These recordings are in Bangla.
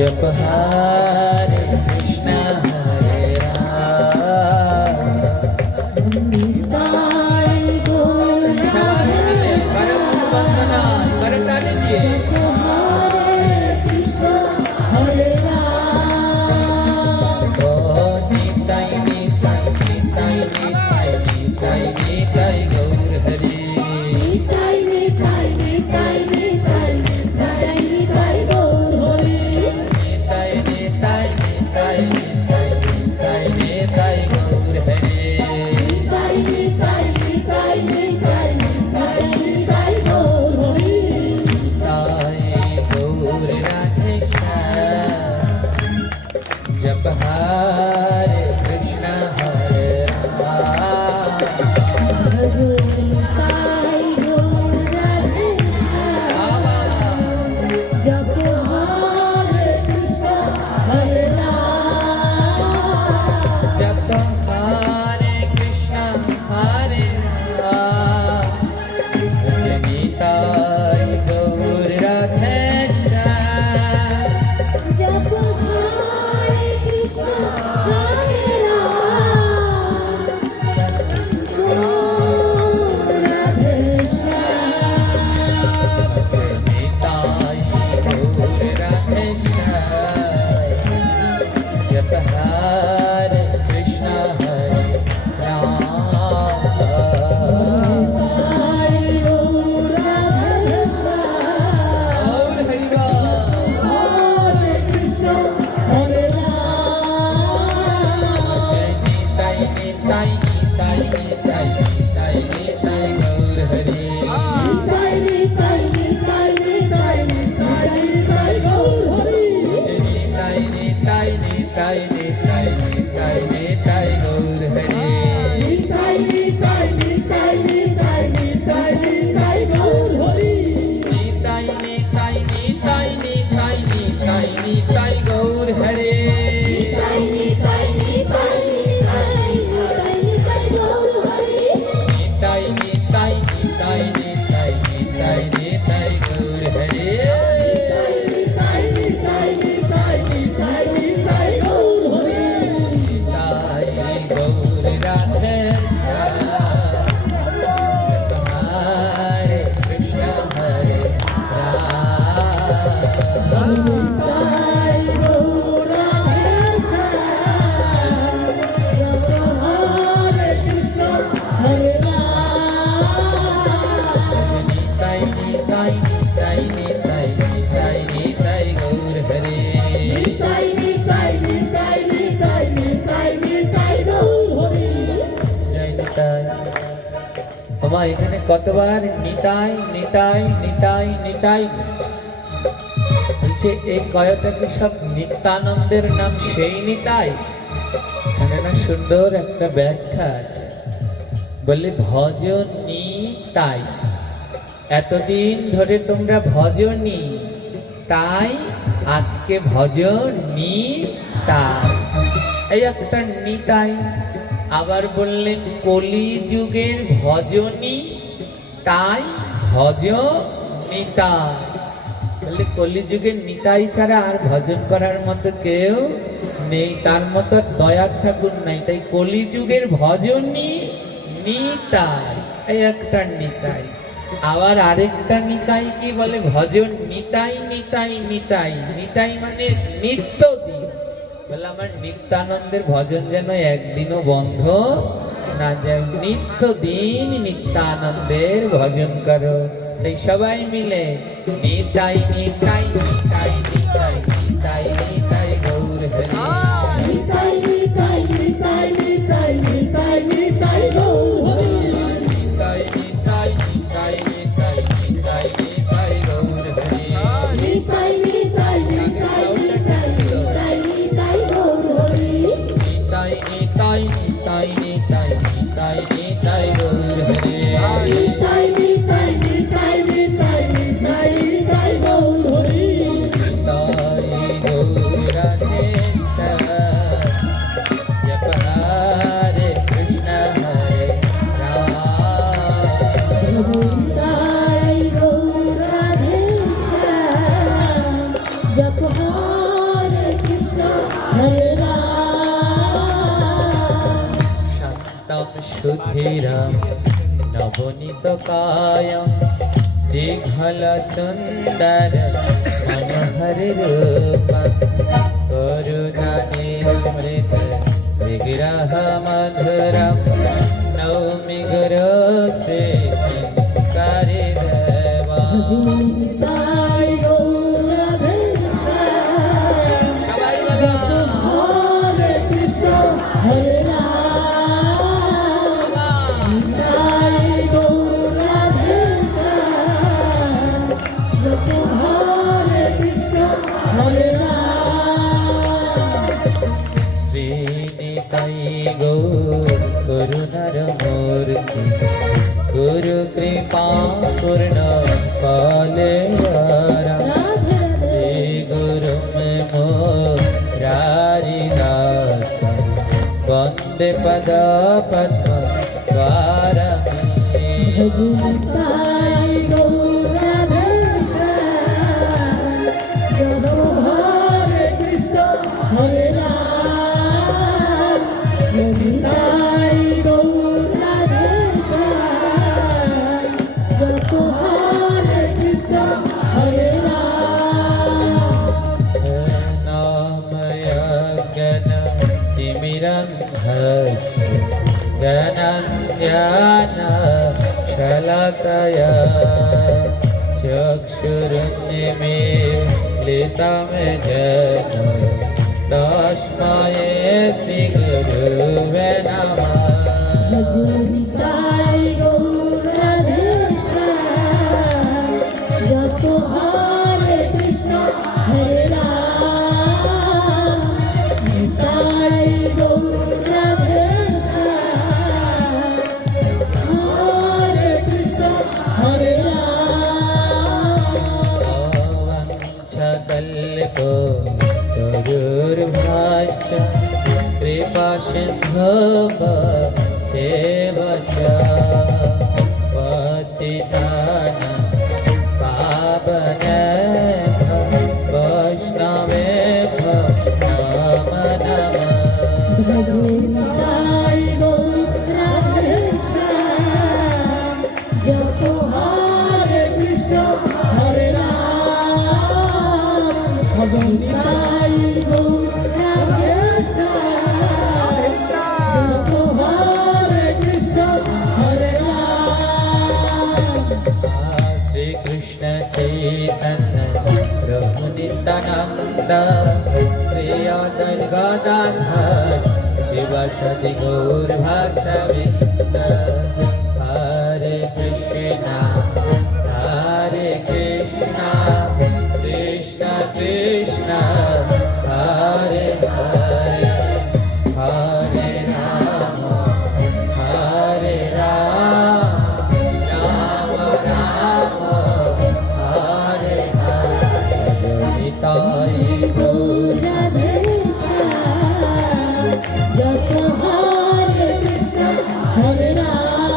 जप हरे कृष्ण हरे राम। सबाई मिले करम वंदना करताली दिए। এখানে কতবার নিতাই নিতাই নিতাই নিতাই বলছে, এই কয়টা কি সব নিত্যানন্দের নাম সেই নিতাই? এখানে না সুন্দর একটা ব্যাখ্যা আছে, বলে ভজন নিতাই। এতদিন ধরে তোমরা ভজনি, তাই আজকে ভজন নিতাই, এই একটা নিতাই। আবার বললেন কলি যুগের ভজনী, তাই ভজ নিতাই। বললে কলি যুগের নিতাই ছাড়া আর ভজন করার মতো কেউ নেই, তার মতো দয়ার ঠাকুর নাই, তাই কলি যুগের ভজনী নিতাই, এই একটা নিতাই। আবার আরেকটা নিতাই কি বলে, ভজন নিতাই নিতাই নিতাই। নিতাই মানে নিত্য দিন, বলে আমার নিত্যানন্দের ভজন যেন একদিনও বন্ধ না যায়, নিত্য দিন নিত্যানন্দের ভজন করো। তাই সবাই মিলে নিতাই নিতাই নিতাই নিতাই নিতাই নিতাই গৌর হরি, নিতাই নিতাই নিতাই নিতাই নিতাই নিতাই গৌর হরি, নিতাই নিতাই নিতাই নিতাই নিতাই নিতাই গৌর হরি, নিতাই নিতাই নিতাই নিতাই নিতাই গৌর হরি, নিতাই নিতাই নিতাই নিতাই নিতাই নিতাই গৌর হরি, নিতাই নিতাই নিতাই নিতাই নিতাই নিতাই গৌর হরি। ধীরম নবনীত কায়ম দীঘল সুন্দর মনোহর রূপম করুণানি স্মৃত বিগ্রহ মধুরম নৌমি গুরু শ্রী কিঙ্করি দেবা। নিতাই গৌর রাধে শ্যাম সবাই বলো হরে কৃষ্ণ হরে রাম নিতাই গৌর রাধে শ্যাম যত হরে কৃষ্ণ হরে রাম শ্রীনিতাই গৌর করুণার মূর্তি গুরু কৃপা পূর্ণ কালে শ্রী গুরু মোরারি দাস বন্দে পদ পদ্ম স্বারমী। নিতাই গৌর রাধে শ্যাম যত হরে কৃষ্ণ হরে রাম নিতাই গৌর রাধে শ্যাম যত হরে কৃষ্ণ হরে রাম নাময় জ্ঞান তিমিরন্ধস্য জ্ঞানাঞ্জন শলাকয়া চক্ষুरुन्मीलितं येन तस्मै श्री गुरुवे नमः। নিতাই গৌর রাধে শ্যাম যত হরে কৃষ্ণ হরে রাম নিতাই গৌর রাধে শ্যাম হরে কৃষ্ণ হরে রাম वंशकल्पो तरुर्भाष्य कृपासिन्धो एव च पतितानां पावनेभ्यो वैष्णवेभ्यो नमो नमः। নিতাই গৌর রাধে শ্যাম যত হরে কৃষ্ণ হরে রাম নিতাই গৌর রাধে শ্যাম যত হরে কৃষ্ণ হরে রাম श्री कृष्ण चैतन्य प्रभु नित्यानंद श्री अद्वैत गदाधर शिवासादि गौर भक्तवृंद। हरे कृष्ण कृष्ण कृष्ण हरे हरे हरे राम राम राम हरे हरे निताई গৌর রাধে শ্যাম যত হরে কৃষ্ণ হরে রাম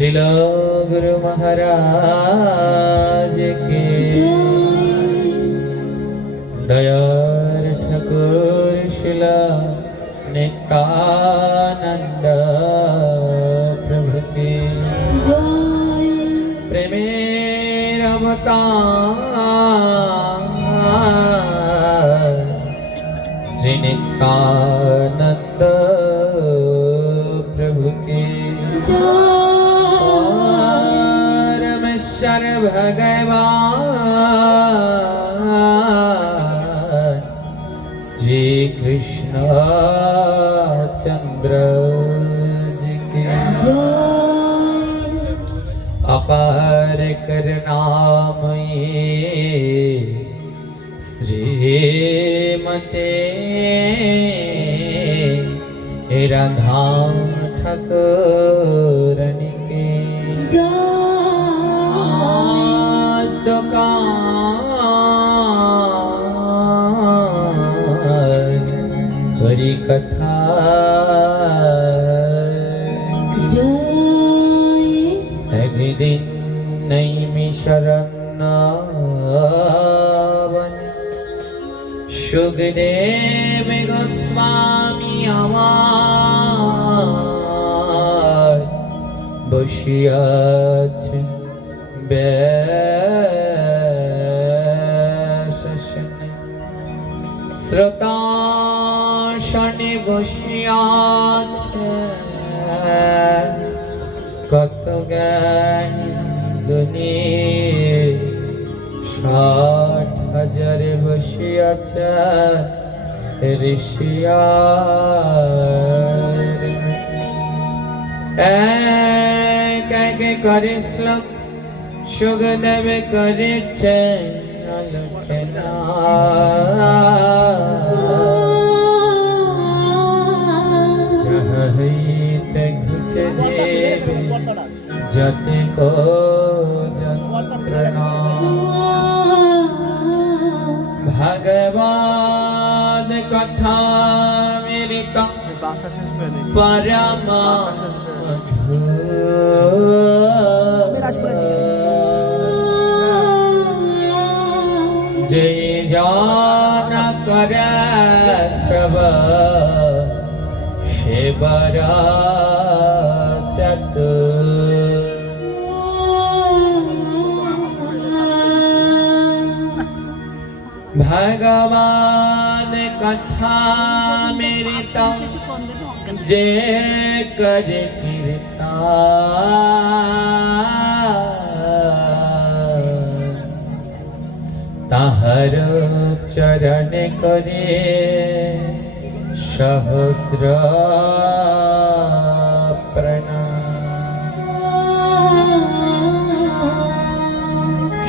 শ্রীল গুরু মহারাজ কে দয়ার ঠাকুর শিল নিত্যানন্দ প্রভু কে প্রেমের অবতার শ্রী নিত্যানন্দ প্রভু কে রমেশ্বর ভগবান শ্রী কৃষ্ণ চন্দ্র जी के अपार करनामये श्रीमते राधा ठाकुरानी के हरि कथा একদিন নৈমিষরণ্য সুখদেব গোস্বামী আমার বসিয়াছে ব্যাসাসনে শ্রোতাসনে বসিয়াছে কত জ্ঞানী গুণী 60,000 বসিয়াছে ঋষিয়া এক এক করে শ্লোক সুখদেব করেছে আলোচনা হইতে ঘুচে দেবে যতে কো যন্ত্রণা ভগবান কথা মৃত পরমা जय जान कर श्रव शिवरा चतु भगवान कथा मेरी तम जे कर कीर्ता ताहर चरण करे सहस्र प्रणाम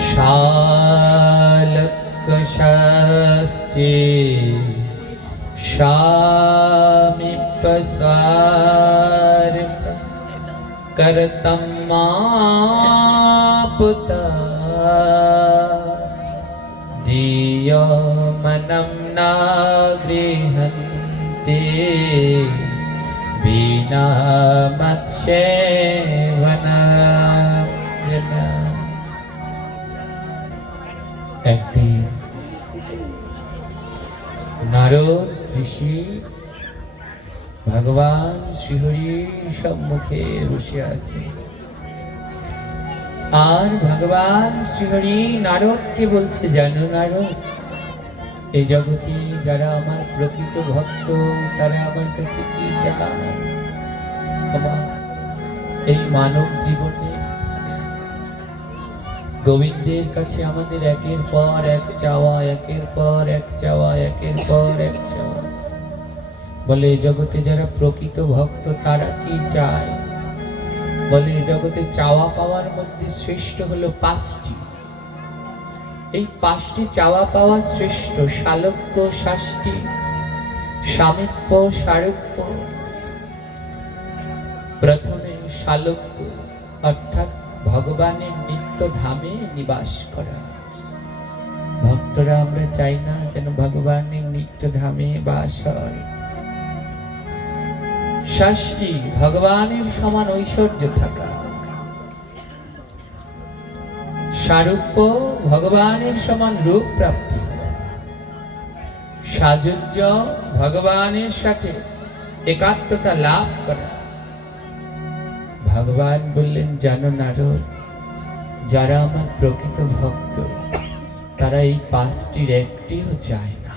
शालक षष्ठी शामिपसार करतम मापुता दियो मनम ना गृहन्ति बिना मत्सेवना একদিন নারদ ঋষি ভগবান শ্রীহরির সম্মুখে বসে আছে আর ভগবান শ্রীহরি নারদকে বলছে, জানো নারদ, এই জগতে যারা আমার প্রকৃত ভক্ত তারা আমার কাছে কি চায়? আমার এই মানব জীবনে গোবিন্দের কাছে আমাদের একের পর এক চাওয়া, একের পর এক চাওয়া, একের পর এক চাওয়া। বলে এই জগতে যারা প্রকৃত ভক্ত তারা কি চায়? বলে এই জগতে চাওয়া পাওয়ার মধ্যে শ্রেষ্ঠ হলো 5টি। এই 5টি চাওয়া পাওয়া শ্রেষ্ঠ: শালক্য, শাষ্টি, সামীপ্য, সারূপ্য। প্রথমে শালক্য অর্থাৎ ভগবানের নিত্য ধামে নিবাস করা। ভক্তরা আমরা চাই না যেন ভগবানের নিত্য ধামে বাস হয়। ষষ্ঠী, ভগবানের সমান ঐশ্বর্য থাকা। সারূপ্য ভগবানের সমান রূপ প্রাপ্তি করা, সাযুজ্য ভগবানের সাথে একাত্মতা লাভ করা। ভগবান বললেন, জানো নারদ, যারা আমার প্রকৃত ভক্ত তারা এই পাঁচটির একটিও চায় না।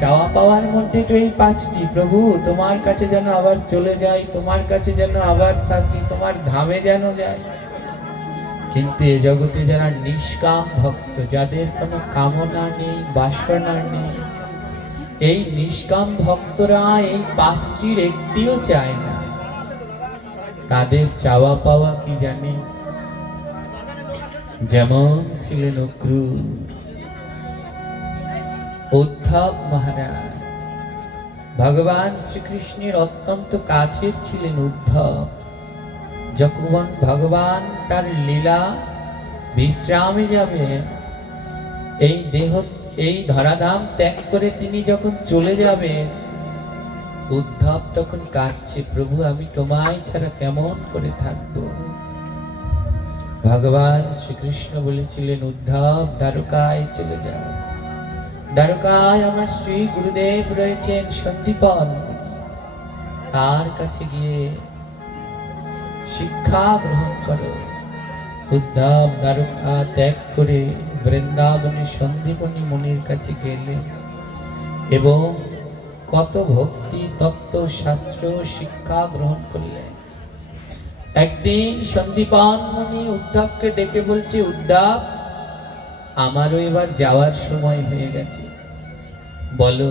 চাওয়া পাওয়ার মধ্যে তো এই পাঁচটি, প্রভু তোমার কাছে যেন আবার চলে যাই, তোমার কাছে যেন আবার থাকি, তোমার ধামে যেন যাই। কিন্তু এ জগতে যারা নিষ্কাম ভক্ত, যাদের কোনো কামনা নেই, বাসনা নেই, এই নিষ্কাম ভক্তরা এই পাঁচটির একটিও চায় না। তাদের চাওয়া পাওয়া কি জানে? যেমন ছিলেন অক্রূর উদ্ধব মহারাজ, ভগবান শ্রীকৃষ্ণের অত্যন্ত কাছের ছিলেন উদ্ধব। যখন ভগবান তার লীলা বিশ্রামে যাবেন, এই দেহ এই ধরাধাম ত্যাগ করে তিনি যখন চলে যাবেন, উদ্ধব তখন কাঁদছে, প্রভু আমি তোমায় ছাড়া কেমন করে থাকবো। ভগবান শ্রীকৃষ্ণ বলেছিলেন, উদ্ধব দ্বারকায় চলে যাও, দ্বারকায় আমার শ্রী গুরুদেব রয়েছেন সন্দীপন, তার কাছে গিয়ে শিক্ষা গ্রহণ করো। উদ্ধব দ্বারকা ত্যাগ করে বৃন্দাবনে সন্দীপনী মুনির কাছে গেলেন এবং কত ভক্তি তত্ত্ব শাস্ত্র শিক্ষা গ্রহণ করলেন। একদিন সন্দীপন মুনি উদ্ধবকে ডেকে বলছে, উদ্ধব আমারও এবার যাওয়ার সময় হয়ে গেছে, বলো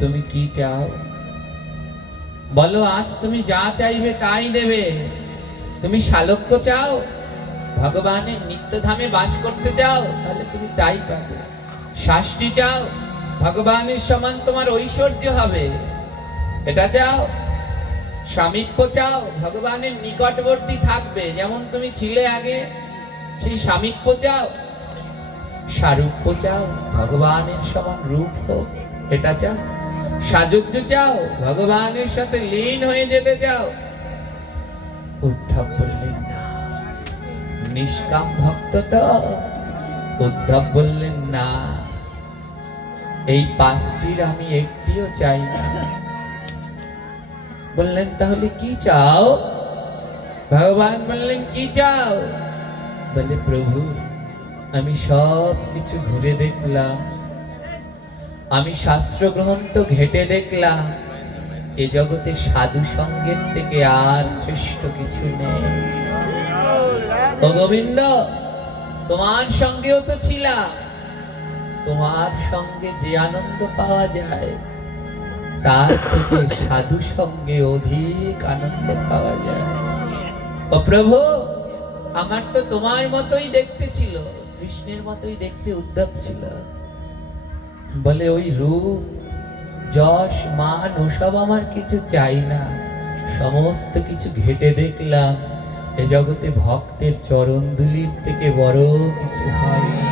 তুমি কি চাও, বলো আজ তুমি যা চাইবে তাই দেবে। তুমি শালক্য চাও, ভগবানের নিত্যধামে বাস করতে চাও, তাহলে তুমি তাই পাবে। শাস্তি চাও, ভগবানের সমান তোমার ঐশ্বর্য হবে, এটা চাও। সামীপ্য চাও, ভগবানের নিকটবর্তী থাকবে যেমন তুমি ছিলে আগে, সেই সামীপ্য চাও। সারূপ্য চাও, ভগবানের সমান রূপ হোক, এটা চাও। সাযুজ্য চাও, ভগবানের সাথে লীন হয়ে যেতে চাও। উদ্ধব বললেন না, নিষ্কাম ভক্ত তো। উদ্ধব বললেন না, এই পাঁচটির আমি একটিও চাই না। বললেন তাহলে কি চাও? ভগবান বললেন কি চাও? বলে প্রভু আমি সব কিছু ঘুরে দেখলাম, আমি শাস্ত্র গ্রন্থ ঘেটে দেখলাম, এ জগতে সাধু সঙ্গের থেকে আর শ্রেষ্ঠ কিছু নেই। ও গোবিন্দ, তোমার সঙ্গেও তো ছিলাম, তোমার সঙ্গে যে আনন্দ পাওয়া যায় তার থেকে সাধু সঙ্গে অধিক আনন্দ পাওয়া যায়। ও প্রভু, আমার তো তোমার মতোই দেখতে ছিল, কৃষ্ণের মতোই দেখতে উদ্ধব ছিল। বলে ওই রূপ যশ মান ওসব আমার কিছু চাই না, সমস্ত কিছু ঘেটে দেখলাম, এ জগতে ভক্তের চরণ ধুলির থেকে বড় কিছু হয় না।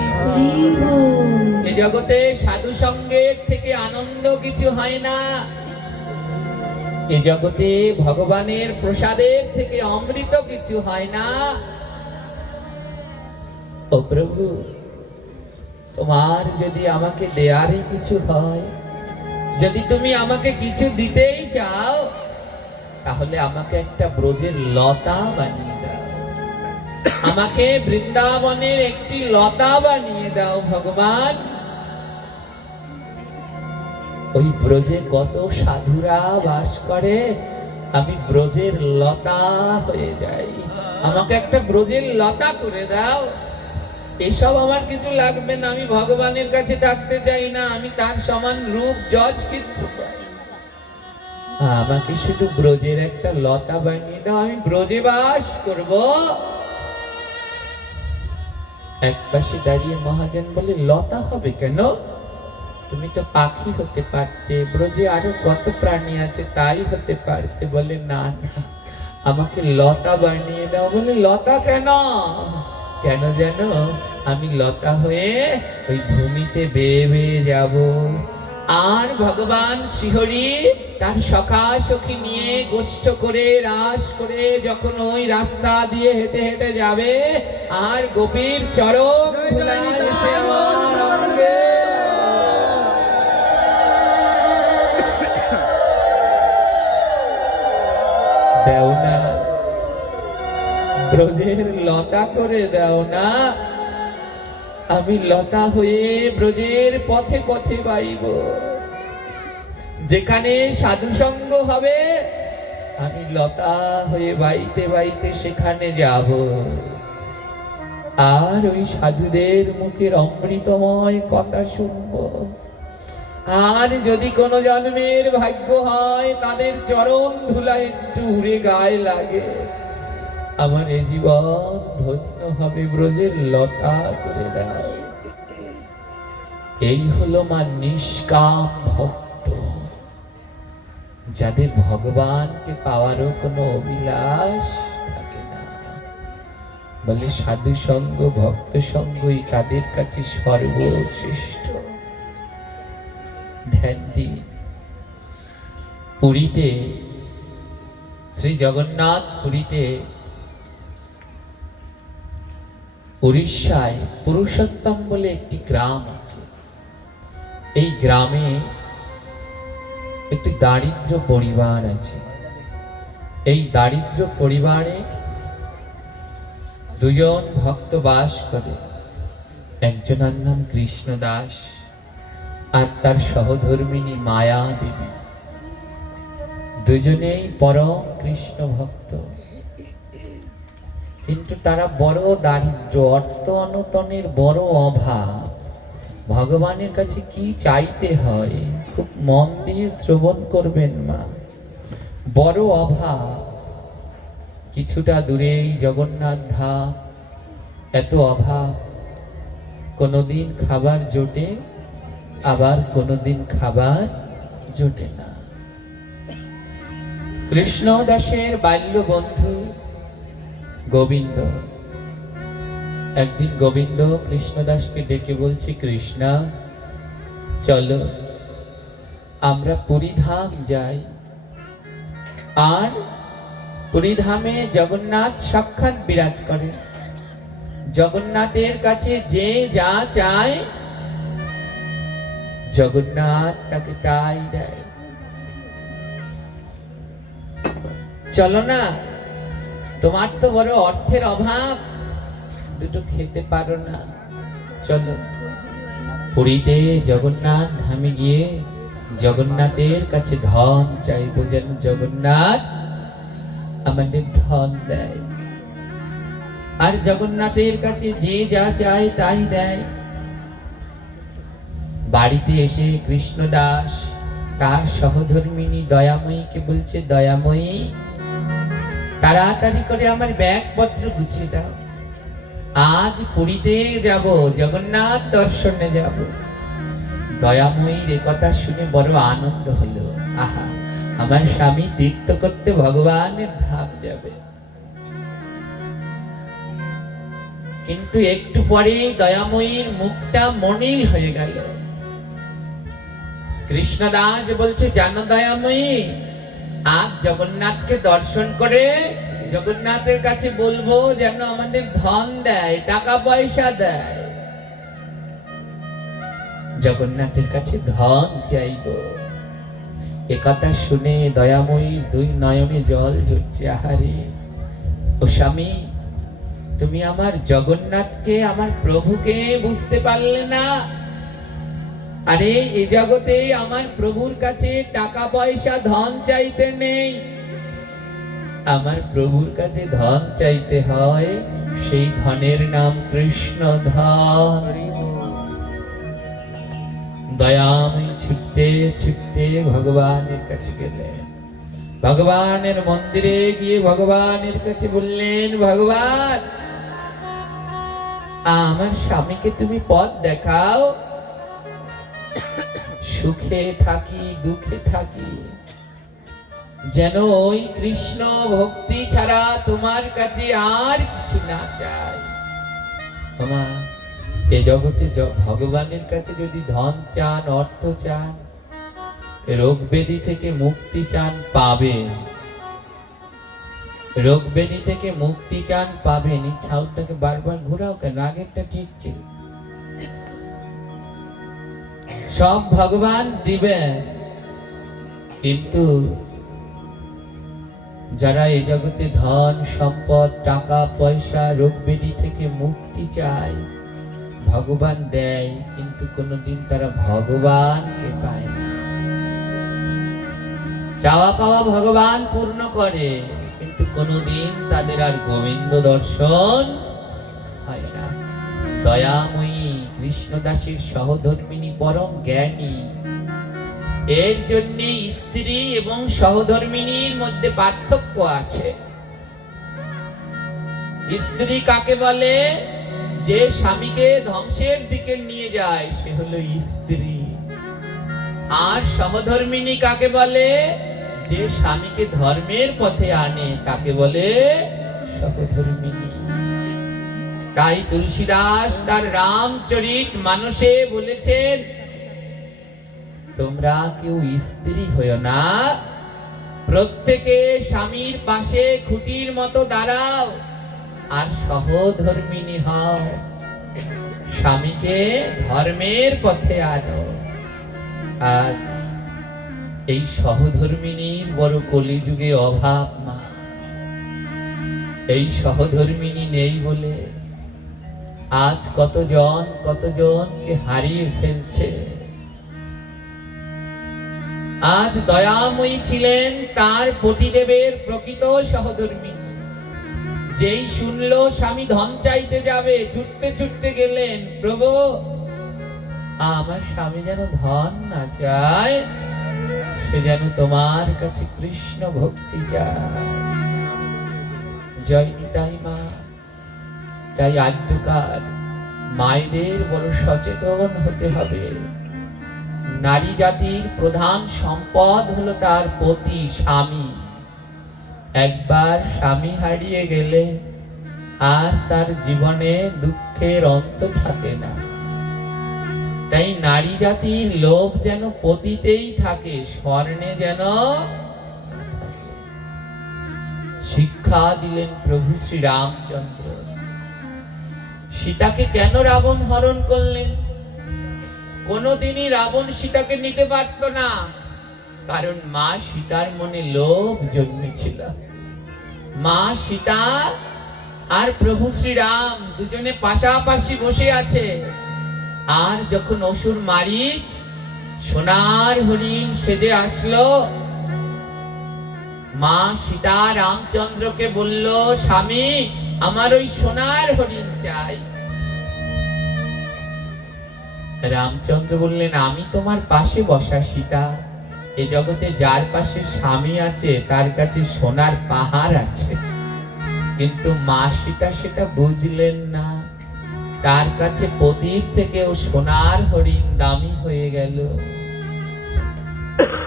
এ জগতে সাধু সঙ্গের থেকে আনন্দ কিছু হয় না। এ জগতে ভগবানের প্রসাদের থেকে অমৃত কিছু হয় না। ও প্রভু, তোমার যদি আমাকে দেয়ারই কিছু হয়, যদি তুমি আমাকে কিছু দিতেই চাও, তাহলে আমাকে একটা ব্রজের লতা বানিয়ে দাও, আমাকে বৃন্দাবনের একটি লতা বানিয়ে দাও ভগবান। ওই ব্রজে কত সাধুরা বাস করে, আমি ব্রজের লতা হয়ে যাই, আমাকে একটা ব্রজের লতা করে দাও। এসব আমার কিছু লাগবে না, আমি ভগবানের কাছে থাকতে চাই না, আমি তার সমান রূপ যশ কিচ্ছু পাই, আমাকে শুধু ব্রজের একটা লতা বানিয়ে দাও, আমি ব্রজে বাস করব। এক পাশে দাঁড়িয়ে মহাজন বলে, লতা হবে কেন? তুমি তো পাখি হতে পারতে, ব্রজে আরো কত প্রাণী আছে তাই হতে পারতে। বলে না না, আমাকে লতা বানিয়ে দাও। বলে লতা কেন? কেন জানো? আমি লতা হয়ে ওই ভূমিতে বেয়ে বেয়ে যাব, আর ভগবান শ্রীহরি তার সখা সখী নিয়ে গোষ্ঠ করে রাস করে যখন ওই রাস্তা দিয়ে হেঁটে হেঁটে যাবে, আর গোপীর চরম ধুলা এসে আমার অঙ্গে দেও না, ব্রজের লতা করে দাও না। আমি লতা হয়ে ব্রজের পথে পথে বাইব, যেখানে সাধু সঙ্গ হবে আমি লতা হয়ে বাইতে বাইতে সেখানে যাব, আর ওই সাধুদের মুখের অমৃতময় কথা শুনব। আর যদি কোনো জন্মের ভাগ্য হয় তাদের চরণ ধুলা একটু উড়ে গায়ে লাগে, আমার এ জীবন ধন্য হবে, ব্রজের লতা করে দাও। এই হলো মা নিষ্কাম ভক্ত, যাদের ভগবানকে পাওয়ারও কোনো অভিলাষ থাকে না। বলে সাধু সঙ্গ ভক্ত সঙ্গই তাদের কাছে সর্বশ্রেষ্ঠ। ধ্যান দিন, পুরীতে শ্রী জগন্নাথ পুরীতে উড়িষ্যায় পুরুষোত্তম বলে একটি গ্রাম আছে। এই গ্রামে একটি দারিদ্র পরিবার আছে। এই দারিদ্র পরিবারে দুজন ভক্ত বাস করে, একজনের নাম কৃষ্ণ দাস আর তার সহধর্মিণী মায়া দেবী। দুজনেই পরম কৃষ্ণ ভক্ত, কিন্তু তারা বড় দারিদ্র, অর্থ অনটনের বড় অভাব। ভগবানের কাছে কি চাইতে হয় খুব মন দিয়ে শ্রবণ করবেন মা। বড় অভাব, কিছুটা দূরেই জগন্নাথ ধাম, এত অভাব, কোনোদিন খাবার জোটে আবার কোনোদিন খাবার জোটে না। কৃষ্ণ দাসের বাল্য বন্ধু গোবিন্দ, একদিন গোবিন্দ কৃষ্ণদাসকে ডেকে বলছে, কৃষ্ণ চলো আমরা পুরীধাম যাই। আর পুরীধামে জগন্নাথ সাক্ষাৎ বিরাজ করেন। জগন্নাথের কাছে যে যা চায় জগন্নাথ তাকে তাই দেয়। চলো না, তোমার তো বড় অর্থের অভাব, দুটো খেতে পারো না, চলো পুরীতে জগন্নাথ ধামে গিয়ে জগন্নাথের কাছে ধন চাইবো, যেন জগন্নাথ আমাদের ধন দেয়। আর জগন্নাথের কাছে যে যা চায় তাই দেয়। বাড়িতে এসে কৃষ্ণদাস তার সহধর্মিণী দয়াময়ীকে বলছে, দয়াময়ী তাড়াতাড়ি করে আমার ব্যাগপত্র গুছিয়ে দাও, আজ পুরীতে যাব, জগন্নাথ দর্শনে যাব। দয়াময়ীর এ কথা শুনে বড় আনন্দ হলো, আহা আমার স্বামী তীর্থ করতে ভগবানের ধাম যাবে। কিন্তু একটু পরে দয়াময়ীর মুখটা মলিন হয়ে গেল। কৃষ্ণদাস বলছে, জানো দয়াময়ী, আজ জগন্নাথকে দর্শন করে জগন্নাথের কাছে বলবো যেন আমাদের ধন দেয়, টাকা পয়সা দেয়। জগন্নাথের কাছে ধন চাইব। একথা শুনে দয়াময়ীর দুই নয়নে জল ঝরছে। আহারে ও স্বামী, তুমি আমার জগন্নাথকে, আমার প্রভুকে বুঝতে পারলে না? আরে এই জগতে আমার প্রভুর কাছে টাকা পয়সা ধন চাইতে নেই, আমার প্রভুর কাছে ধন চাইতে হয়, সেই ধনের নাম কৃষ্ণ ধন। দয়াময়ী ছুটতে ছুটতে ভগবানের কাছে গেলেন। ভগবানের মন্দিরে গিয়ে ভগবানের কাছে বললেন, ভগবান আমার স্বামীকে তুমি পথ দেখাও, সুখে থাকি দুঃখে থাকি, যেন ওই কৃষ্ণ ভক্তি ছাড়া তোমার কাছে আর কিছু না চাই। এ জগতে ভগবানের কাছে যদি ধন চান, অর্থ চান, রোগ ব্যাধি থেকে মুক্তি চান পাবেন, রোগ ব্যাধি থেকে মুক্তি চান পাবেন। এই ছাউটাকে বারবার ঘোরাও কেন? আগেরটা ঠিক ছিল। সব ভগবান দিবেন, কিন্তু যারা এই জগতে ধন সম্পদ টাকা পয়সা রোগ ব্যাধি থেকে মুক্তি চায়, ভগবান দেয়, কিন্তু কোনোদিন তারা ভগবানকে পায় না। চাওয়া পাওয়া ভগবান পূর্ণ করে, কিন্তু কোনোদিন তাদের আর গোবিন্দ দর্শন হয় না। দয়াময়ী কৃষ্ণদাসীর সহধর্মিনী পরম জ্ঞানী। এর জন্য স্ত্রী এবং সহধর্মিনীর মধ্যে পার্থক্য আছে। স্ত্রী কাকে বলে? যে স্বামীকে ধ্বংসের দিকে নিয়ে যায়, সে হলো স্ত্রী। আর সহধর্মিনী কাকে বলে? যে স্বামীকে ধর্মের পথে আনে, তাকে বলে সহধর্মিনী। তাই তুলসীদাস তার রামচরিত মানসে বলেছেন, তোমরা কেউ স্ত্রী হইও না, প্রত্যেকে স্বামীর পাশে খুঁটির মতো দাঁড়াও আর সহধর্মিনী হও, স্বামীকে ধর্মের পথে আনো। আজ এই সহধর্মিনীর বড় কলিযুগে অভাব মা। এই সহধর্মিনী নেই বলে আজ কতজনকে হারিয়ে ফেলছে। আজ দয়াময়ী ছিলেন তার পতিদেবের প্রকৃত সহধর্মিনী। যেই শুনলো স্বামী ধন চাইতে যাবে, ছুটতে ছুটতে গেলেন, প্রভু আমার স্বামী যেন ধন না চায়, সে যেন তোমার কাছে কৃষ্ণ ভক্তি চায়। জয় নিতাই মা। তাই আদ্যকার মায়েদের বড় সচেতন হতে হবে। নারী জাতির প্রধান সম্পদ হলো তার পতি, স্বামী। একবার স্বামী হারিয়ে গেলে আর তার জীবনে দুঃখের অন্ত থাকে না। তাই নারী জাতির লোভ যেন পতিতেই থাকে, স্বর্ণে যেন শিক্ষা দিলেন প্রভু শ্রী রামচন্দ্র। সীতাকে কেন রাবণ হরণ করলেন? কোনদিনই রাবণ সীতাকে নিতে পারত না, কারণ মা সীতার মনে লোভ জন্মেছিল। মা সীতা আর প্রভু শ্রীরাম দুজনে পাশাপাশি বসে আছে। আর যখন অসুর মারিচ সোনার হরিণ সেজে আসলো, মা সীতা রামচন্দ্রকে বলল, স্বামী আমার ওই সোনার হরিণ চাই। রামচন্দ্র বললেন, আমি তোমার পাশে বসা সীতা। এ জগতে যার পাশে স্বামী আছে তার কাছে সোনার পাহাড় আছে। কিন্তু মা সীতা সেটা বুঝলেন না। তার কাছে পতির থেকেও সোনার হরিণ দামি হয়ে গেল।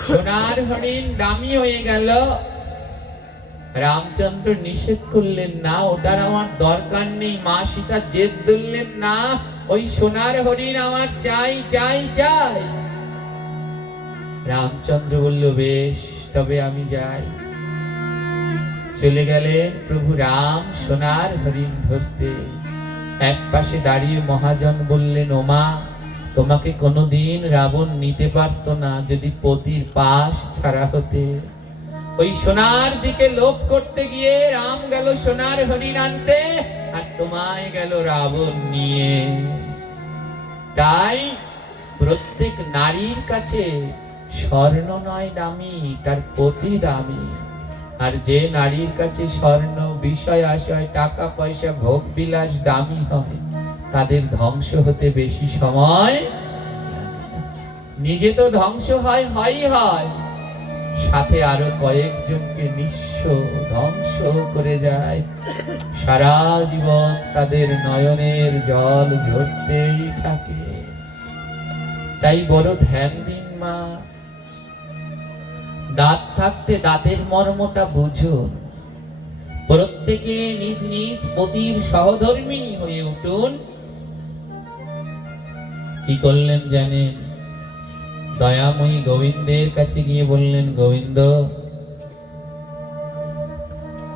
সোনার হরিণ দামি হয়ে গেল। রামচন্দ্র নিষেধ করলেন না, ওটার আমার দরকার নেই। মা সীতা জেদ ধরলেন না, ওই সোনার হরিণ আমার চাই চাই চাই। রামচন্দ্র বলল, বেশ তবে আমি যাই। চলে গেলেন প্রভু রাম সোনার হরিণ ধরতে। এক পাশে দাঁড়িয়ে মহাজন বললেন, ওমা তোমাকে কোনোদিন রাবণ নিতে পারতো না যদি পতির পাশ ছাড়া হতে। ওই সোনার দিকে লোভ করতে গিয়ে রাম গেল সোনার হরিণ আনতে, আর তোমায় গেল রাবণ নিয়ে। তাই প্রত্যেক নারীর কাছে স্বর্ণ নয় দামি, তার পতি দামি। আর যে নারীর কাছে স্বর্ণ বিষয় আশয় টাকা পয়সা ভোগ বিলাস দামি হয়, তাদের ধ্বংস হতে বেশি সময়, নিজে তো ধ্বংস হয়, সাথে আরো কয়েকজনকে নিঃস্ব ধ্বংস করে যায়। সারা জীবন তাদের নয়নের জল ঝরতেই থাকে। তাই বড় ধ্যান দিন মা। দাঁত থাকতে দাঁতের মর্মটা বুঝুন। প্রত্যেকে নিজ নিজ পতির সহধর্মিনী হয়ে উঠুন। কি করলেন জানেন? দয়াময়ী গোবিন্দের কাছে গিয়ে বললেন, গোবিন্দ,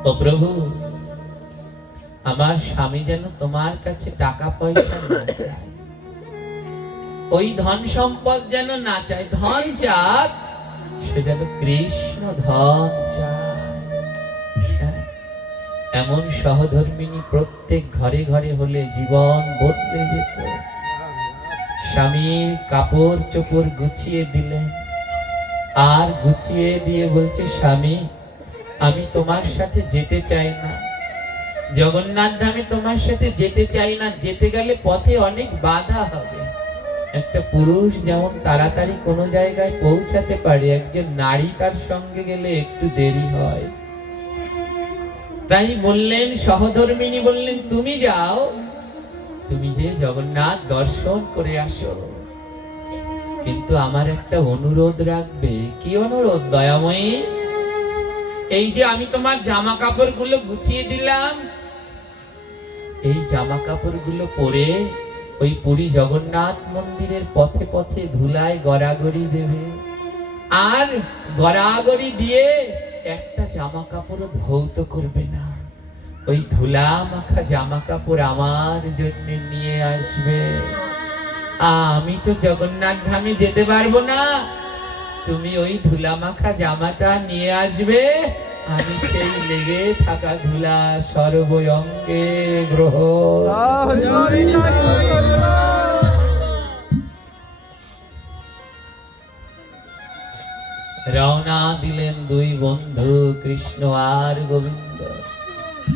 ও প্রভু, আমার স্বামী যেন তোমার কাছে টাকা পয়সা না চায়, ওই ধন সম্পদ যেন না চায়, ধন চাক, সে যেন কৃষ্ণ ধন চায়। হ্যাঁ? এমন সহধর্মিনী প্রত্যেক ঘরে ঘরে হলে জীবন বদলে যেত। স্বামীর কাপড় চোপড় গুছিয়ে দিলেন, আর গুছিয়ে দিয়ে বলছে, স্বামী, আমি তোমার সাথে যেতে চাই না, জগন্নাথ ধামে তোমার সাথে যেতে চাই না, যেতে গেলে পথে অনেক বাধা হবে। একটা পুরুষ যেমন তাড়াতাড়ি কোনো জায়গায় পৌঁছাতে পারে, একজন নারী তার সঙ্গে গেলে একটু দেরি হয়। তাই বললেন, সহধর্মিনী বললেন, তুমি যাও, তুমি যে জগন্নাথ দর্শন করে আসো, কিন্তু আমার একটা অনুরোধ রাখবে। কি অনুরোধ দয়াময়ী? এই যে আমি তোমার জামা কাপড় গুলো গুছিয়ে দিলাম, এই জামা কাপড় গুলো পরে ওই পুরী জগন্নাথ মন্দিরের পথে পথে ধুলায় গড়াগড়ি দেবে, আর গড়াগড়ি দিয়ে একটা জামা কাপড়ও ধৌত করবে না। ওই ধুলা মাখা জামা কাপড় আমার জন্য নিয়ে আসবে। আমি তো জগন্নাথ ধামে যেতে পারবো না, তুমি ওই ধুলা মাখা জামাটা নিয়ে আসবে, আমি সেই লেগে থাকা ধুলা সর্ব অঙ্গে গ্রহণ। রওনা দিলেন দুই বন্ধু, কৃষ্ণ আর গোবিন্দ,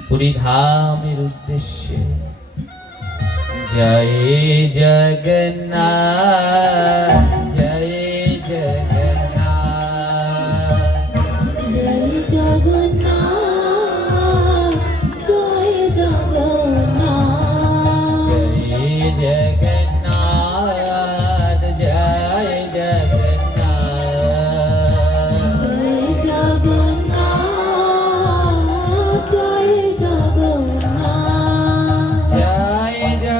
পুরী ধামের উদ্দেশ্যে। জয় জগন্নাথ, জয় জগন্নাথ, জয় জগন্নাথ, জয় জগন্নাথ, জয় জগন্নাথ, জয় জগন্নাথ, জয় জগন্নাথ, জয় জগন্নাথ,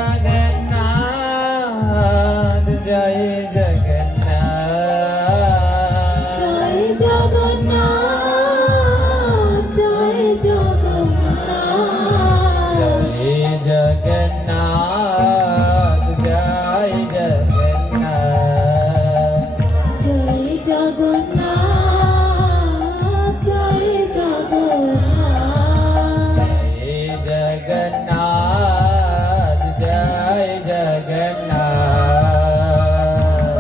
জয় জগন্নাথ, জয় জগন্নাথ, জয় জগন্নাথ, জয় জগন্নাথ, জয় জগন্নাথ, জয় জগন্নাথ, জয় জগন্নাথ, জয় জগন্নাথ, জয় জগন্নাথ, জয় জগন্নাথ।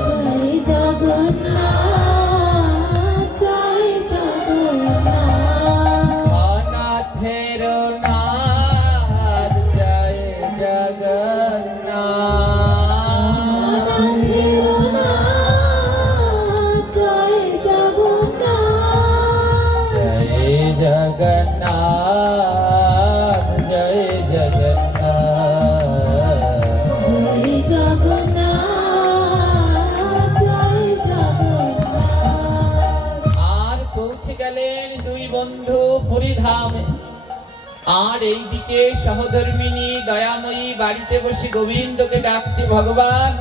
জয় জগন্নাথ, জয় জগন্নাথ, অনাথের নাথ, জয় জগন্নাথ, অনাথেরনাথ, জয় জগন্নাথ, জয় জগন্নাথ, জয় জগন্নাথ। জয় জগন্নাথ, জয় জগন্নাথ, আর পৌঁছে গেলেন দুই বন্ধু পুরী ধামে। আর এইদিকে সহধর্মিনী দয়াময়ী বাড়িতে বসে গোবিন্দকে ডাকছে, ভগবান,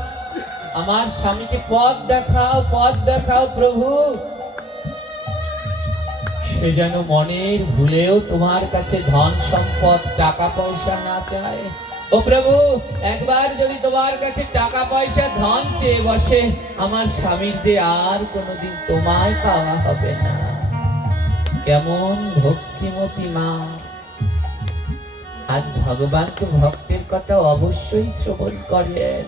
আমার স্বামীকে পথ দেখাও, পথ দেখাও প্রভু, সে যেন মনের ভুলেও তোমার কাছে ধন সম্পদ টাকা পয়সা না চায়। ও প্রভু, একবার যদি তোমার কাছে টাকা পয়সা ধন চেয়ে বসে, আমার স্বামীর যে আর কোনোদিন তোমায় পাওয়া হবে না। কেমন ভক্তিমতী মা! আজ ভগবান তো ভক্তের কথা অবশ্যই শ্রবণ করেন।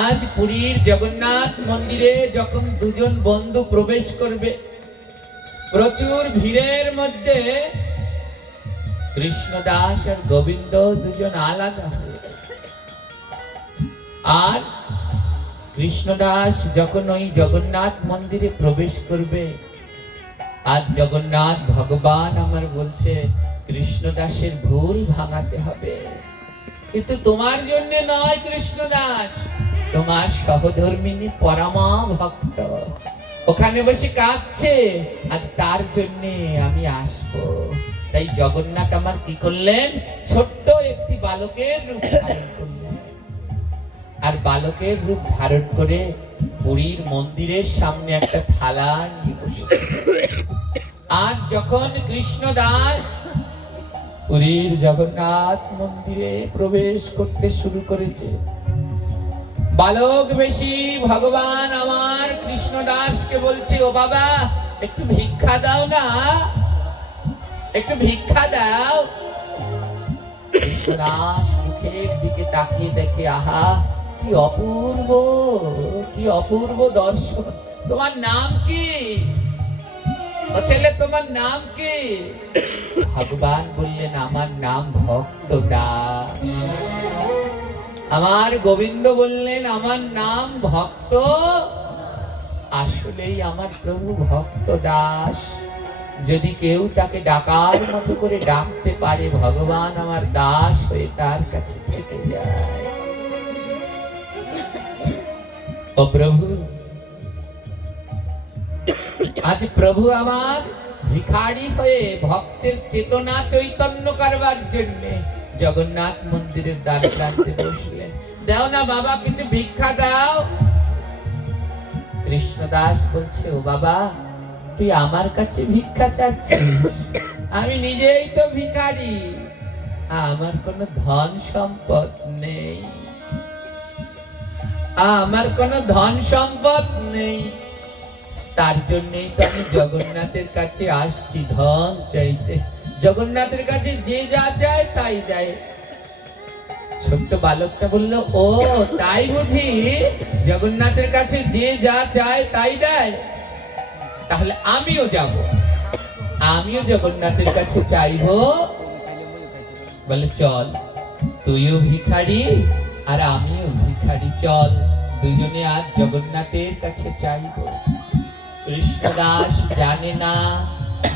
আজ পুরীর জগন্নাথ মন্দিরে যখন দুজন বন্ধু প্রবেশ করবে, প্রচুর ভিড়ের মধ্যে কৃষ্ণদাস আর গোবিন্দ দুজন আলাদা হয়ে গেছে। আর কৃষ্ণদাস যখন ওই জগন্নাথ মন্দিরে প্রবেশ করবে, আজ জগন্নাথ ভগবান আমার বলছে, কৃষ্ণদাসের ভুল ভাঙাতে হবে, কিন্তু তোমার জন্য নয় কৃষ্ণদাস, তোমার সহধর্মিনী পরমা ভক্ত ওখানে বসে কাঁদছে, আজ তার জন্য আমি আসবো। তাই জগন্নাথ আমার কি করলেন, ছোট্ট একটি বালকের রূপ ধারণ করলেন। আর বালকের রূপ ধারণ করে পুরীর মন্দিরের সামনে একটা থালা নিয়ে বসে। আর যখন কৃষ্ণদাস পুরীর জগন্নাথ মন্দিরে প্রবেশ করতে শুরু করেছে, বালক বেশি ভগবান আমার কৃষ্ণদাসকে বলছে, ও বাবা একটু ভিক্ষা দাও না, একটু ভিক্ষা দাও। কৃষ্ণদাস মুখের দিকে তাকিয়ে দেখে, আহা কি অপূর্ব, কি অপূর্ব দর্শন। তোমার নাম কি? ও ছেলে তোমার নাম কি? ভগবান বললেন, আমার নাম ভক্ত দাস। আমার গোবিন্দ বললেন, আমার নাম ভক্ত। আসলেই আমার প্রভু ভক্ত দাস। যদি কেউ তাকে ডাকার মতো করে ডাকতে পারে, ভগবান আমার দাস হয়ে তার কাছে থেকে যায়। ও প্রভু, আজ প্রভু আমার ভিখারি হয়ে ভক্তের চেতনা চৈতন্য করবার জন্য জগন্নাথ মন্দিরের দ্বার প্রান্তে বসলেন। দাও না বাবা, কিছু ভিক্ষা দাও। কৃষ্ণদাস বলছে, ও বাবা তুই আমার কাছে ভিক্ষা চাচ্ছিস? আমি নিজেই তো ভিখারি, আমার কোনো ধন সম্পদ নেই, আমার কোনো ধন সম্পদ নেই। তার জন্যই তো আমি জগন্নাথের কাছে আসছি ধন চাইতে। জগন্নাথের কাছে যে যা চায় তাই দেয়। ছোট্ট বালকটা বলল, ও তাই বুঝি? জগন্নাথের কাছে যে যা চায় তাই দেয়? তাহলে আমিও যাব, আমিও জগন্নাথের কাছে চাইবো। বলে চল, তুইও ভিখারি আর আমিও ভিখারি, চল দুজনে আজ জগন্নাথের কাছে চাইবো। কৃষ্ণদাস জানে না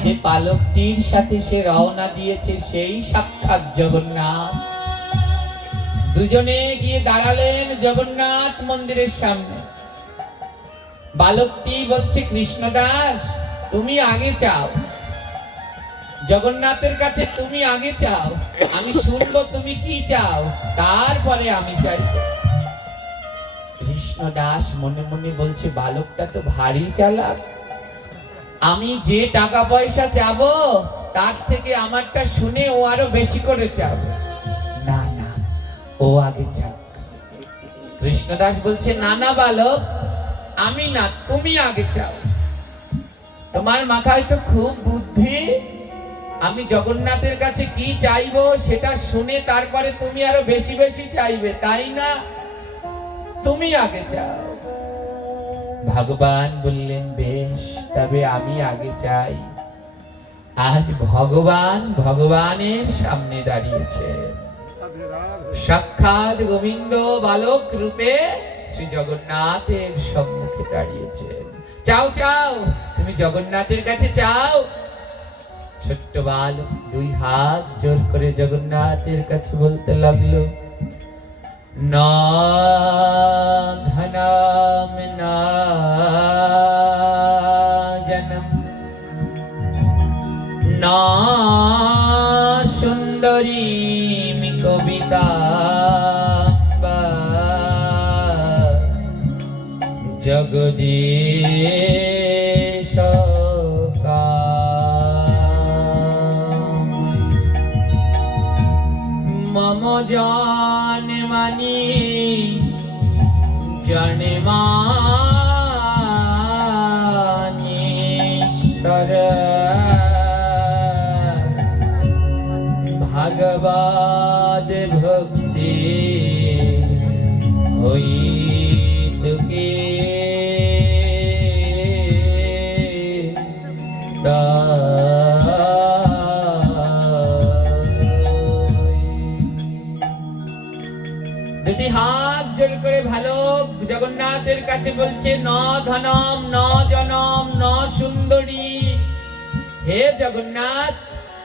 যে পালকটির সাথে সে রওনা দিয়েছে সেই সাক্ষাৎ জগন্নাথ। দুজনে গিয়ে দাঁড়ালেন জগন্নাথ মন্দিরের সামনে। বালকটি বলছে, কৃষ্ণদাস তুমি আগে চাও, জগন্নাথের কাছে তুমি আগে চাও, আমি শুনবো তুমি কি চাও, তারপরে আমি চাইব। কৃষ্ণদাস মনে মনে বলছে, বালকটা তো ভারী চালাক, আমি যে টাকা পয়সা চাবো তার থেকে আমারটা শুনে ও আরো বেশি করে চাবে। না না, ও আগে চাও। কৃষ্ণদাস বলছে, না না বালক, আমি না, তুমি আগে চাও। তোমার মাথায় তো খুব বুদ্ধি, আমি জগন্নাথের কাছে কি চাইবো সেটা শুনে তারপরে তুমি আরো বেশি বেশি চাইবে, তাই না? তুমি আগে চাও। ভগবান বললেন, বেশ তবে আমি আগে চাই। আজ ভগবান ভগবানের সামনে দাঁড়িয়েছে, সাক্ষাৎ গোবিন্দ বালক রূপে শ্রী জগন্নাথের সম্মুখে দাঁড়িয়েছেন। চাও চাও, তুমি জগন্নাথের কাছে চাও। ছোট্ট বালক দুই হাত জোর করে জগন্নাথের কাছে বলতে লাগলো, না ধনম না জনম না সুন্দরী কবিতা জগদীশ মম জানমানি জনমানীশ্বর ভগবদ ভক্তি হই তুকে দুটি হাত জোর করে ভালো জগন্নাথের কাছে বলছে, ন ধনম ন জনম ন সুন্দরী। হে জগন্নাথ,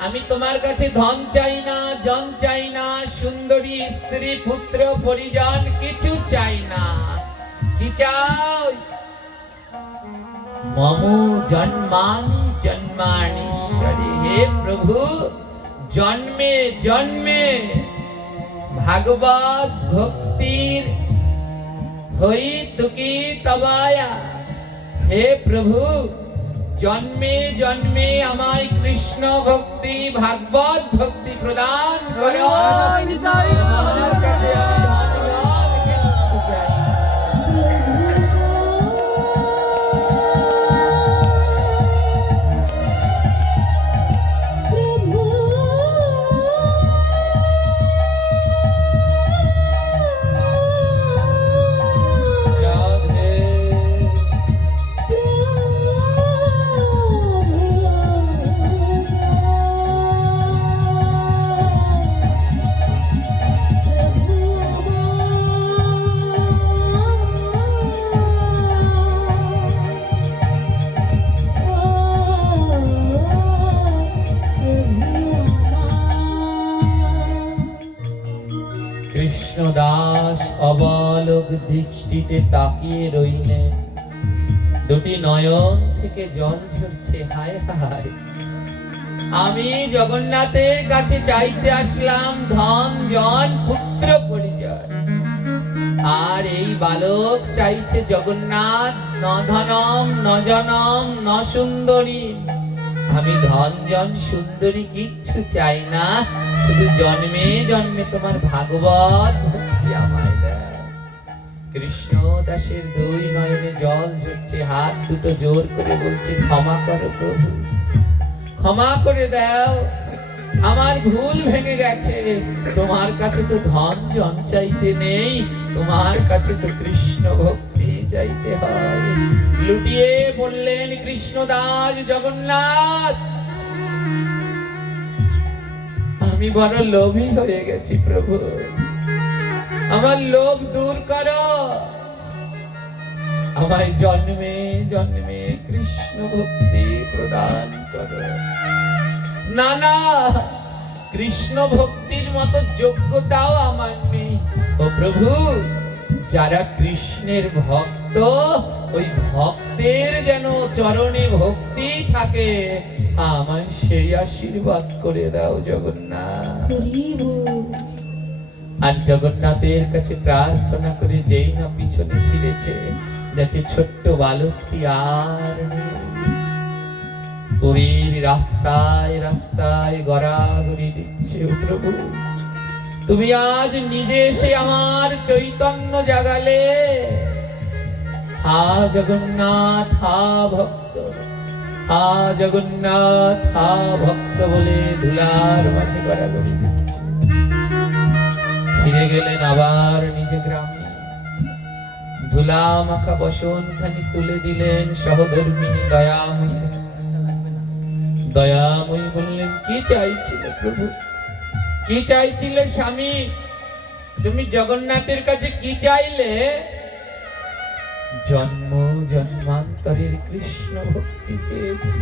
আমি তোমার কাছে ধন চাই না, জন চাই না, সুন্দরী স্ত্রী পুত্র পরিজন কিছু চাই না। কি চাও? মম জন্মানি জন্মানীশ্বরে। হে প্রভু, জন্মে জন্মে ভাগবত ভক্তির হই তুকি তবায়া। হে প্রভু, জন্মে জন্মে আমায় কৃষ্ণ ভক্তি ভাগবত ভক্তি প্রদান করো। তোমার কাছে আমি ধন্যবাদ কিচ্ছু চাই না। প্রভু রাধে কৃষ্ণদাস অবালক দৃষ্টিতে তাকিয়ে রইলেন। দুটি নয়ন থেকে জল ঝরছে। হায় হায়, আমি জগন্নাথের কাছে চাইতে আসলাম ধন জন পুত্র পরিচয়, আর এই বালক চাইছে জগন্নাথ ন ধনম ন জনম ন সুন্দরী। আমি ধন জন সুন্দরী কিচ্ছু চাই না, শুধু জন্মে জন্মে তোমার ভাগবত ভক্তি আমায় দাও। কৃষ্ণ দাসের দুই নয়নে জল ঝরছে, হাত দুটো জোর করে বলছে, ক্ষমা করো প্রভু, ক্ষমা করে দাও, আমার ভুল ভেঙে গেছে। তোমার কাছে তো ধন জন চাইতে নেই, তোমার কাছে তো কৃষ্ণ ভক্তি চাইতে হয়। লুটিয়ে বললেন কৃষ্ণদাস, জগন্নাথ, আমি বড় লোভী হয়ে গেছি প্রভু, আমার লোভ দূর করো, আমায় জন্মে জন্মে কৃষ্ণ ভক্তি প্রদান করো। না না, কৃষ্ণ ভক্তির মতো যোগ্যতাও আমার নেই। ও প্রভু, যারা কৃষ্ণের ভক্ত, ওই ভক্তের যেন চরণে ভক্তি থাকে, আমায় সেই আশীর্বাদ করে দাও জগন্নাথ। আর জগন্নাথের কাছে প্রার্থনা করে যেই না পিছনে ফিরেছে, দেখে ছোট্ট বালকটি আর নেই। পুরীর রাস্তায় রাস্তায় গড়াগড়ি দিচ্ছে। ও প্রভু, তুমি আজ নিজে এসে আমার চৈতন্য জাগালে। হা জগন্নাথ, হা ভক্ত, হা জগন্নাথ, হা ভক্ত বলে ধুলার মাঝে গড়াগড়ি দিচ্ছে। ফিরে গেলেন আবার নিজ গ্রামে। ধুলা মাখা বসনখানি তুলে দিলেন সহধর্মিনী দয়াময়ী। দয়াময়ী বললেন, কি চাইছিলে প্রভু, কি চাইছিলে স্বামী, তুমি জগন্নাথের কাছে কি চাইলে? জন্ম জন্মান্তরের কৃষ্ণ ভক্তি চেয়েছি।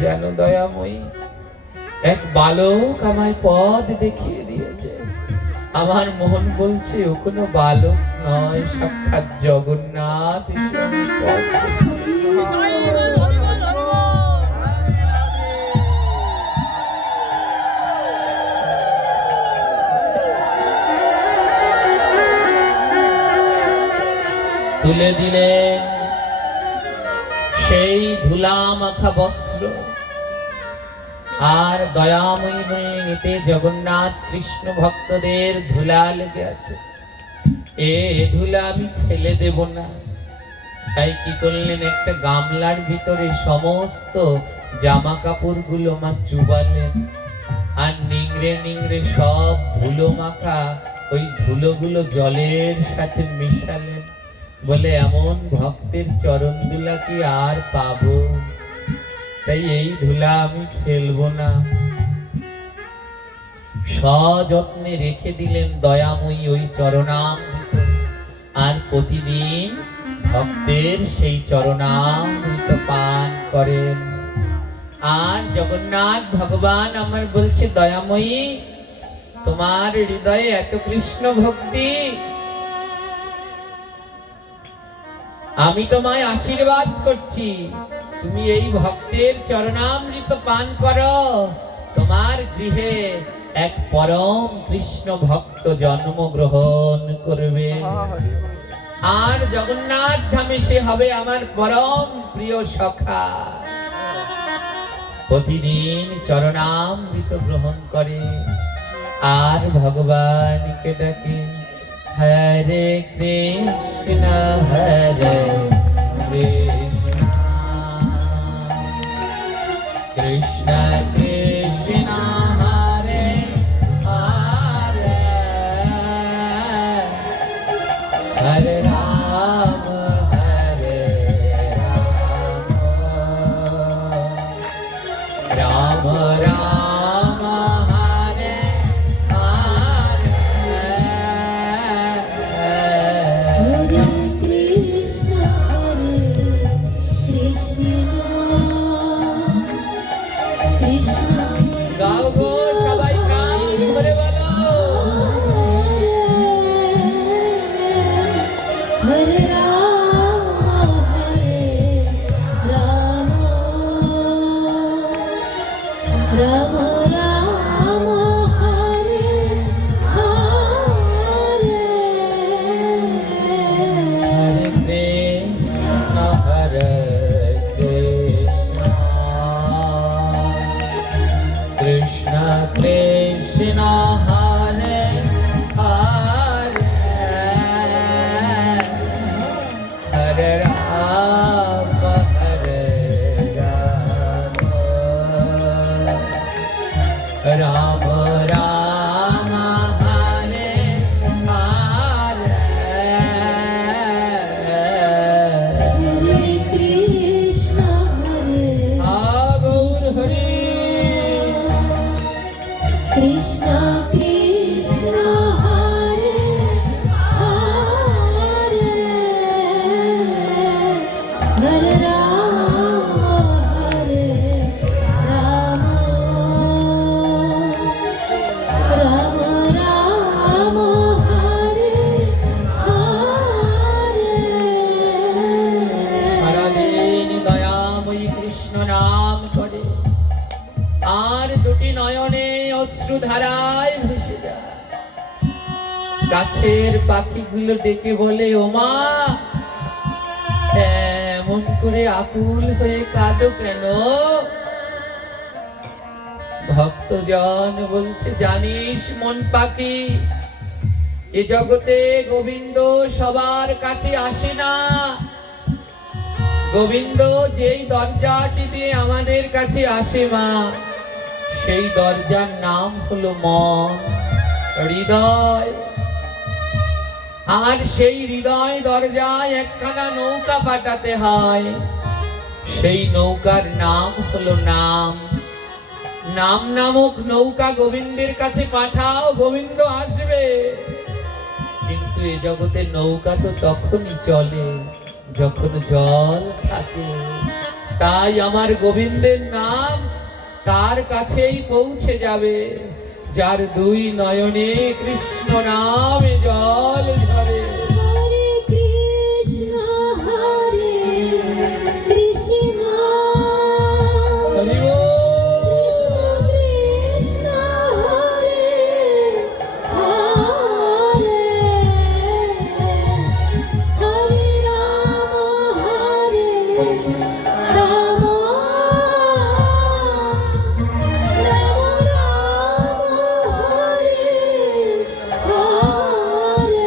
যেন দয়াময়ী, এক বালক আমায় পথ দেখিয়ে দিয়েছে। আমার মন বলছে ও কোনো বালক নয়, সাক্ষাৎ জগন্নাথ এসে আমায় পথ দেখিয়ে। তুলে দিলেন সেই ধুলা মাখা বস্ত্র, আর দয়াময়ী বললেন, এতে জগন্নাথ কৃষ্ণ ভক্তদের ধুলা লেগে আছে, এ ধুলা আমি ফেলে দেব না। তাই কি করলেন, একটা গামলার ভিতরে সমস্ত জামা কাপড়গুলো মা চুবালেন, আর নিংড়ে নিংড়ে সব ধুলো মাখা ওই ধুলোগুলো জলের সাথে মিশালেন। বলে, এমন ভক্তের চরণ ধুলা কি আর পাবো? তাই এই ধুলা আমি ফেলবো না। সযত্নে রেখে দিলেন দয়াময়ী ওই চরণামৃত, আর প্রতিদিন ভক্তের সেই চরণামৃত পান করেন। আর জগন্নাথ ভগবান আমার বলছে, দয়াময়ী, তোমার হৃদয়ে এত কৃষ্ণ ভক্তি, আমি তোমায় আশীর্বাদ করছি, তুমি এই ভক্তের চরণামৃত পান করো, তোমার গৃহে এক পরম কৃষ্ণ ভক্ত জন্মগ্রহণ করবে। আর জগন্নাথ ধামে সে হবে আমার পরম প্রিয় সখা। প্রতিদিন চরণামৃত গ্রহণ করে আর ভগবানকে ডাকে, হরে কৃষ্ণ হরে কৃষ্ণ কৃষ্ণ কৃষ্ণ হরে হরে, হরে রাম হরে রাম, রাম রাম হরে হরে, হরে কৃষ্ণ কৃষ্ণ গাও গো সবাই প্রাণ ভরে বলো, হরে রাম রাম রাম হরে হরে, হরে কৃষ্ণ হরে কৃষ্ণ কৃষ্ণ কৃষ্ণ হরে হরে, হরে রাম হরে রাম, রাম রাম হরে হরে, হরে কৃষ্ণ গৌর হরি কৃষ্ণ কৃষ্ণ হরে হরে, হরে রাম রাম রাম হরে হরে, সারাদিন দয়াময়ী কৃষ্ণ নাম করে আর দুটি নয়নে অশ্রুধারায় ভেসে যায়। গাছের পাখিগুলো ডেকে বলে, ওমা এমন করে আকুল হয়ে কাঁদো কেন? ভক্তজন বলছে, জানিস মন পাখি, এ জগতে গোবিন্দ সবার কাছে আসে না। গোবিন্দ যেই দরজাটি দিয়ে আমাদের কাছে আসে মা, সেই দরজার নাম হলো মন, হৃদয়। আর সেই হৃদয় দরজায় একখানা নৌকা পাঠাতে হয়, সেই নৌকার নাম হলো নাম। নাম নামক নৌকা গোবিন্দের কাছে পাঠাও, গোবিন্দ আসবে। কিন্তু এ জগতে নৌকা তো তখনই চলে যখন জল থাকে। তাই আমার গোবিন্দের নাম তার কাছেই পৌঁছে যাবে যার দুই নয়নে কৃষ্ণ নামে জল ঝরে। হরে কৃষ্ণ কৃষ্ণ হরি বল। কৃষ্ণ হরে হরে, হরে রাম রাম হরে হরে,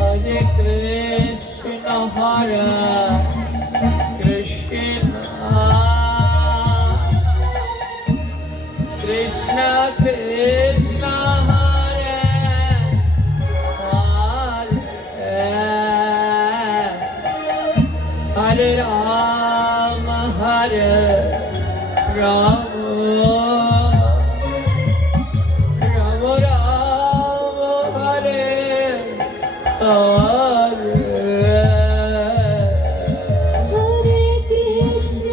হরে কৃষ্ণ হরে কৃষ্ণ কৃষ্ণ কৃষ্ণ হরে হরে, হরে রাম হরে রাম, রাম রাম হরে হরে। হরে কৃষ্ণ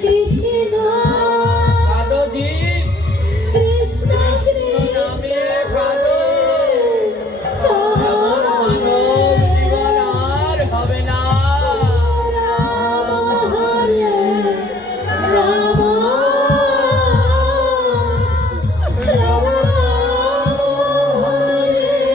কৃষ্ণ কাদোজি কৃষ্ণ কৃষ্ণ নামে কাদো, এমন মানব জীবন আর হবে না। রাম হরে রাম রাম হরে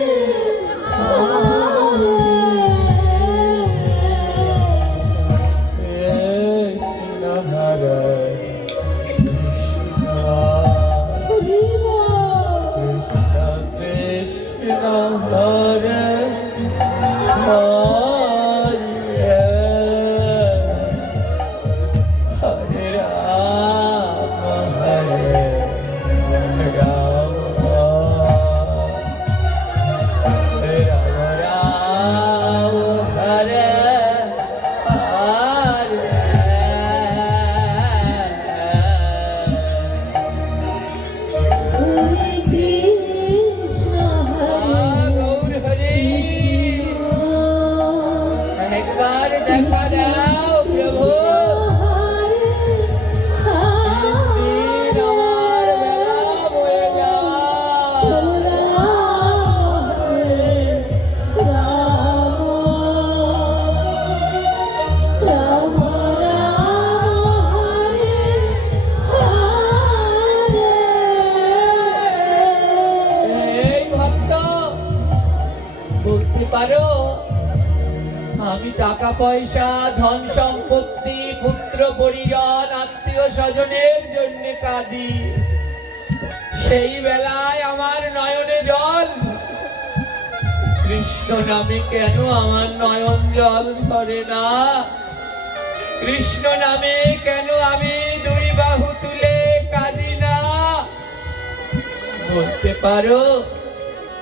আমি টাকা পয়সা ধন সম্পত্তি পুত্র পরিজন আত্মীয় স্বজনের জন্য কাঁদি, সেই বেলায় আমার নয়নে জল। কৃষ্ণ নামে কেন আমার নয়ন জল ধরে না? কৃষ্ণ নামে কেন আমি দুই বাহু তুলে কাঁদি না? বলতে পারো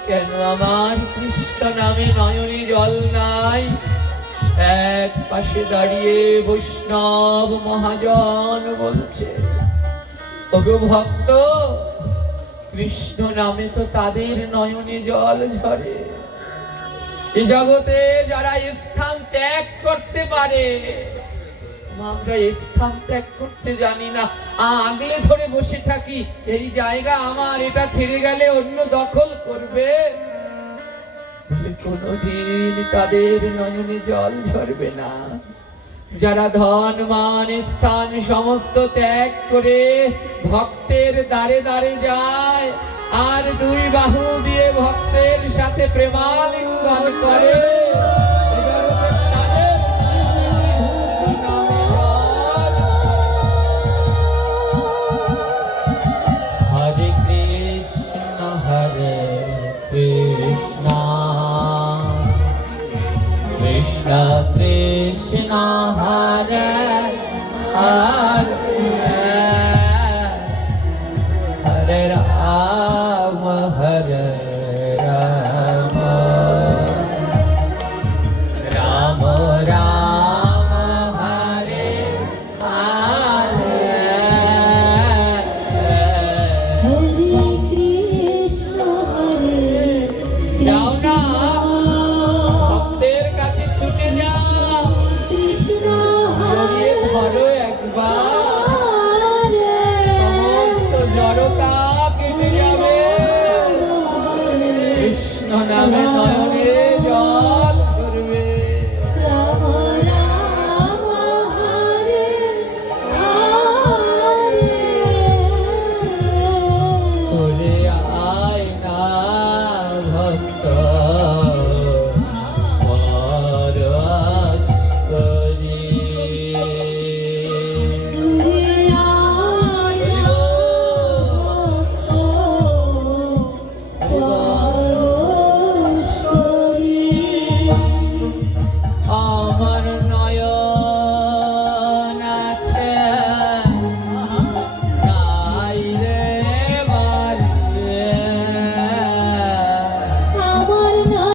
কেন আমার কৃষ্ণ নামে নয়নে জল নাই? এক পাশে দাঁড়িয়ে বৈষ্ণব মহাজন বলছে, ওগো ভক্ত, কৃষ্ণ নামে তো তাদের নয়নে জল ঝরে। এই জগতে যারা স্থান ত্যাগ করতে পারে, আমরা স্থান ত্যাগ করতে জানি না, আগলে ধরে বসে থাকি, এই জায়গা আমার, এটা ছেড়ে গেলে অন্য দখল করবে। বলে কোনোদিন তাদের নয়নে জল ঝরবে না। যারা ধন মান স্থান সমস্ত ত্যাগ করে ভক্তের দ্বারে দ্বারে যায় আর দুই বাহু দিয়ে ভক্তের সাথে প্রেমালিঙ্গন করে, এ জগতে তাদের কৃষ্ণ নামে জল ঝরে। হরে কৃষ্ণ হরে কৃষ্ণ কৃষ্ণ কৃষ্ণ হরে হরে, হরে রাম হরে রাম, রাম রাম হরে হরে। হরে কৃষ্ণ হরে যাও না, কৃষ্ণ ভক্তের কাছে ছুটে যাও, কৃষ্ণ জড়িয়ে ধরো একবার, সমস্ত জড়তা কেটে যাবে। কৃষ্ণ নামে নয়নে জল ঝরবে। রাম রাম হরে হরে। ওরে আয় না ভক্ত পরশ করি। হরে আয় ভক্ত